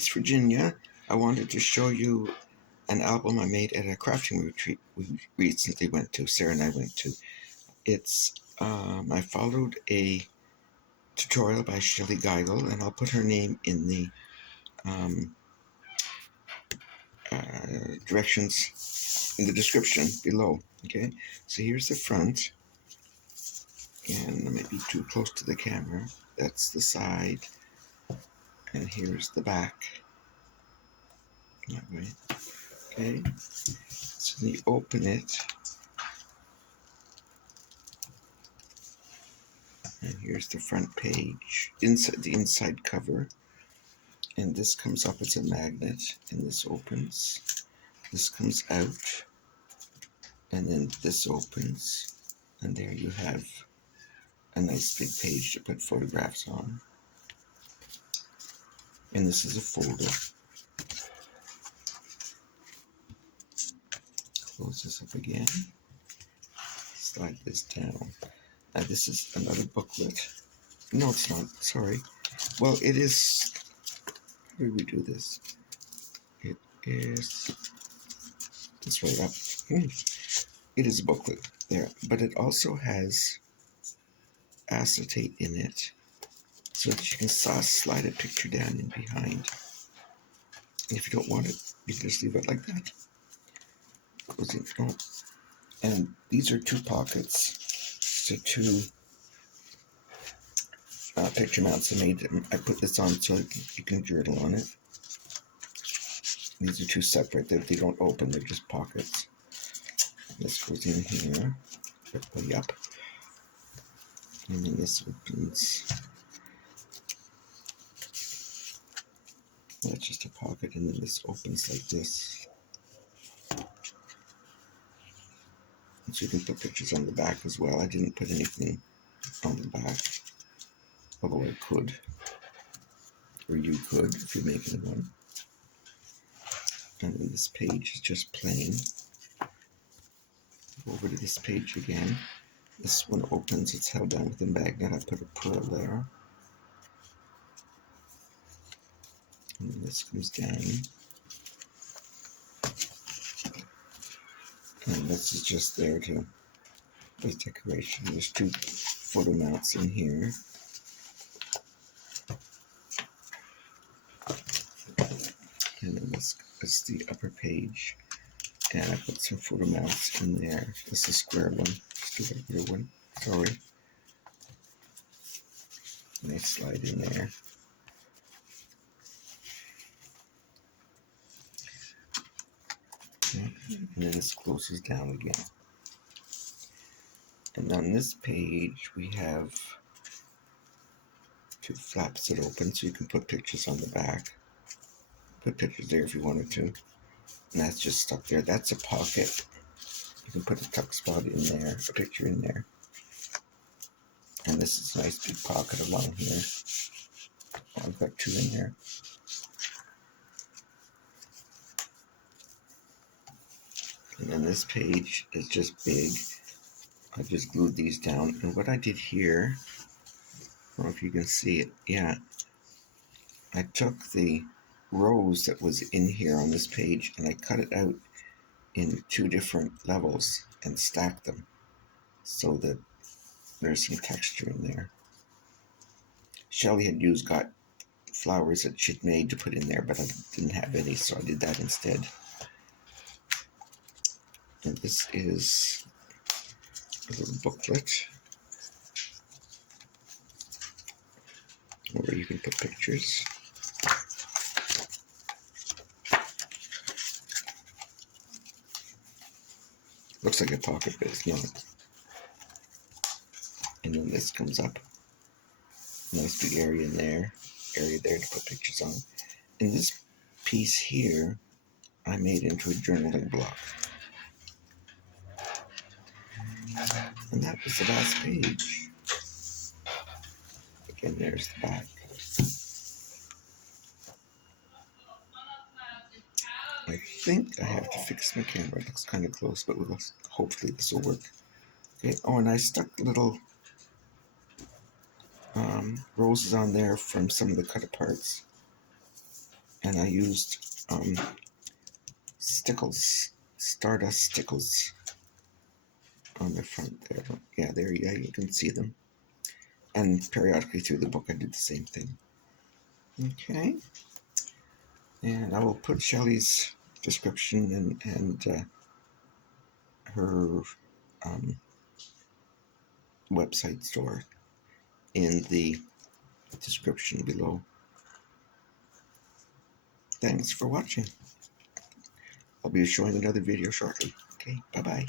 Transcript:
It's Virginia. I wanted to show you an album I made at a crafting retreat we recently went to, Sarah and I went to. It's, I followed a tutorial by Shellie Geigle, and I'll put her name in the directions in the description below. Okay, so here's the front, and I might be too close to the camera. That's the side, and here's the back. That way. Okay, so you open it, and here's the front page, inside the inside cover, and this comes up as a magnet, and this opens, this comes out, and then this opens, and there you have a nice big page to put photographs on. And this is a folder. Close this up again. Slide this down. Now this is another booklet. No, it's not. Sorry. Well, it is. How do we do this? It is this way up. It is a booklet there, but it also has acetate in it, so that you can slide a picture down in behind. And if you don't want it, you can just leave it like that. Goes in. Oh. And these are two pockets. So two picture mounts I made. I put this on so you can journal on it. These are two separate. They don't open. They're just pockets. This goes in here. Way up. And then this opens. That's just a pocket, and then this opens like this. And so you can put pictures on the back as well. I didn't put anything on the back, although I could. Or you could if you're making one. And then this page is just plain. Go over to this page again. This one opens, it's held down with a magnet. I put a pearl there. And then this comes down. And this is just there to as decoration. There's two photo mounts in here. And then this is the upper page. And I put some photo mounts in there. This is a square one, just a regular one. Sorry. And they slide in there. And then this closes down again. And on this page, we have two flaps that open, so you can put pictures on the back. Put pictures there if you wanted to. And that's just stuck there. That's a pocket. You can put a tuck spot in there, a picture in there. And this is a nice big pocket along here. Oh, I've got two in there. And then this page is just big. I just glued these down. And what I did here, I don't know if you can see it. Yeah. I took the rose that was in here on this page and I cut it out in two different levels and stacked them so that there's some texture in there. Shellie had got flowers that she'd made to put in there, but I didn't have any, so I did that instead. And this is a little booklet where you can put pictures. Looks like a pocket, but it's not. And then this comes up. Nice big area in there. Area there to put pictures on. And this piece here, I made into a journaling block. And that was the last page. Again, there's the back. I think I have to fix my camera. It looks kind of close, but hopefully this will work. Okay. Oh, and I stuck little roses on there from some of the cut aparts. and I used stickles, stardust stickles on the front there. Yeah, there, yeah, you can see them. And periodically through the book, I did the same thing. Okay, and I will put Shelley's description and her website store in the description below. Thanks for watching. I'll be showing another video shortly. Okay, bye-bye.